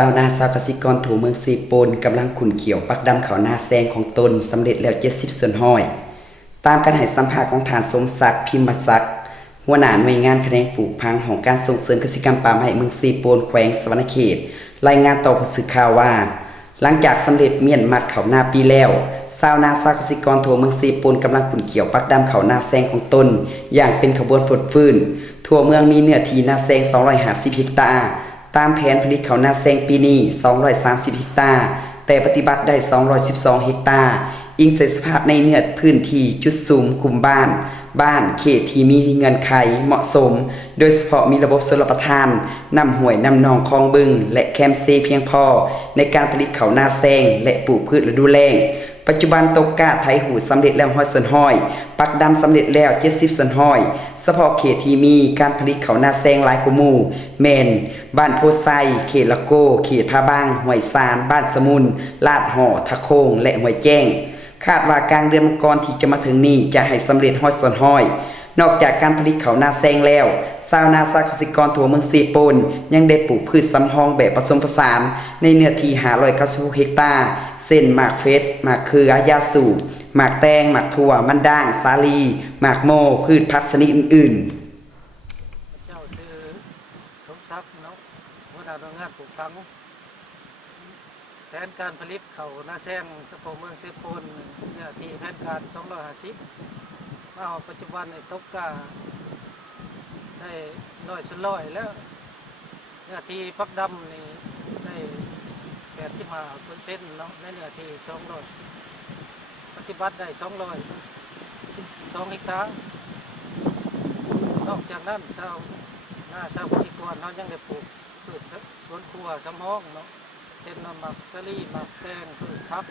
าวนาชาวเกษตรกรถูเมืองซีโปนกำลังขุนเขียวปักดำเขานาแซงของตนสำเร็จแล้ว70 ส่วนห้อยตามการให้สัมภาษณ์ของฐานสมศักดิ์พิมพ์ศักดิ์หัวหน้าหน่วยงานแขนงปลูกพังของการส่งเสริมเกษตรกรรมป่าไม้เมืองซีโปนแขวงสวรรณเขตรายงานต่อผู้สื่อข่าวว่าหลังจากสำเร็จเมียนมัดเขานาปีแล้วชาวนาชาวเกษตรกรทั่วเมืองซีโปนกำลังขุนเขียวปักดำเขานาแซงของตนอย่างเป็นขบวนฝดฟื้นทั่วเมืองมีเนื้อที่นาแซง250 เฮกตาร์ตามแผนผลิตเขานาแซงปีนี้230 เฮกตาร์แต่ปฏิบัติได้212 เฮกตาร์อิงใส่สภาพในเนื้อพื้นที่จุดสูงกลุ่มบ้านเขตที่มีเงื่อนไขเหมาะสมโดยเฉพาะมีระบบชลประทานนำห้วยนำหนองคลองบึงและแคมเซเพียงพอในการผลิตเขานาแซงและปลูกพืชฤดูแล้งปัจจุบันตกกะไถหูสำเร็จแล้ว100 ส่วนห้อยปักดำสำเร็จแล้ว70 ส่วนห้อยเฉพาะเขตที่มีการผลิตเขานาแซงหลายกว่าหมู่แม่นบ้านโพไซเขตละโกเขตพาบางห้วยซานบ้านสมุนลาดห่อทะโคงและห้วยแจ้งคาดว่ากลางเดือนมังกรที่จะมาถึงนี้จะให้สำเร็จ100 ส่วนห้อยนอกจากการผลิตเขานาแซงแล้วชาวนาเกษตรกรทั่วเมืองซีโปนยังได้ปลูกพืชสำรองแบบผสมผสานในเนื้อที่596 เฮกตาร์เช่นหมากเฟสหมากเขือยาสูบหมากแตงหมากถั่วมันด่างสาลีหมากโมพืชพันธุ์ชนิดอื่นๆเจ้าซื้อสมทรัพย์เนาะหัวหน้าโรงงานปลูกพังแผนการผลิตเขานาแซงสปเมืองซีโปนเนื้อที่แผนการ250มาปัจจุบันในตกกาได้100 ส่วนร้อยแล้วเนื้อที่ปักดำนี่ได้85%เนาะในเนื้อที่200ปฏิบัติได้212 เฮกตาร์นอกจากนั้นชาวเกษตรกรเขายังได้ปลูกพืชสวนครัวสำรองเนาะเช่นหมักสลีหมักแตงพืชผัก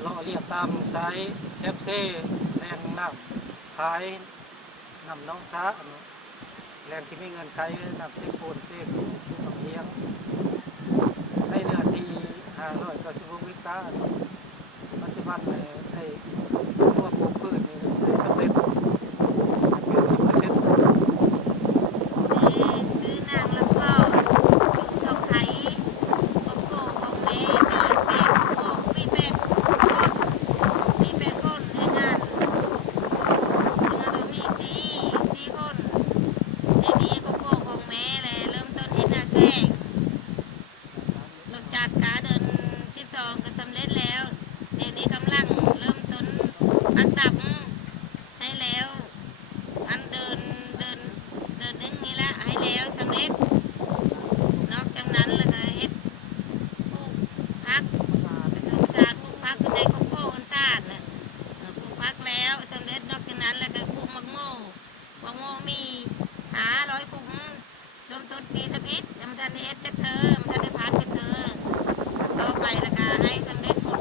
เลาะเลียบตามสายแคปเซ่แรงน้ำขายน้ำน้องซ้าแรงที่มีเงินใช้น้ำเซโปนเซกชื่อน้องเฮียงในเนื้อที่596 เฮกตาร์ปัจจุบันได้ตัวปลูกพืชนี่ได้สำเร็จ80%ซื้อนางแล้วก็จุ่มทองไทยของโกของแม่มี8 คนในงานต้องมี4 คนในนี้ของโกของแม่เลยเริ่มต้นที่นาแซงหลังจากการเดิน12ก็สำเร็จแล้วเดี๋ยวนี้กำลังเริ่มต้นปักดับให้แล้วอันเดินนึงนี่ละให้แล้วสำเร็จนอกจากนั้นแล้วก็เฮ็ดปลูกพักผสมผสานปลูกพักในครอบครัวกันศาสตร์นะปลูกพักแล้วสำเร็จนอกจากนั้นแล้วก็ปลูกมะม่วงมี500 คุ้มเริ่มต้นปีทบิดยังไม่ทันได้เฮ็ดจักเธอไม่ทันได้พัดจักเธอต่อไปแล้วก็ให้สำเร็จผล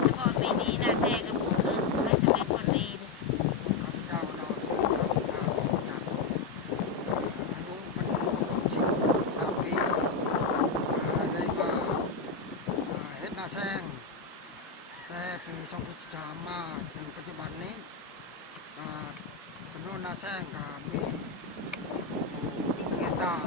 เฉพาะปีนี้นาแซงกับปลูกให้สำเร็จผลดีเจ้าเราซื้อทำอายุมัน13 ปีได้มาเฮ็ดนาแซงแต่ปี2013มาถึงปัจจุบันนี้จำนวนนาแซงก็มี1 เฮกตาร์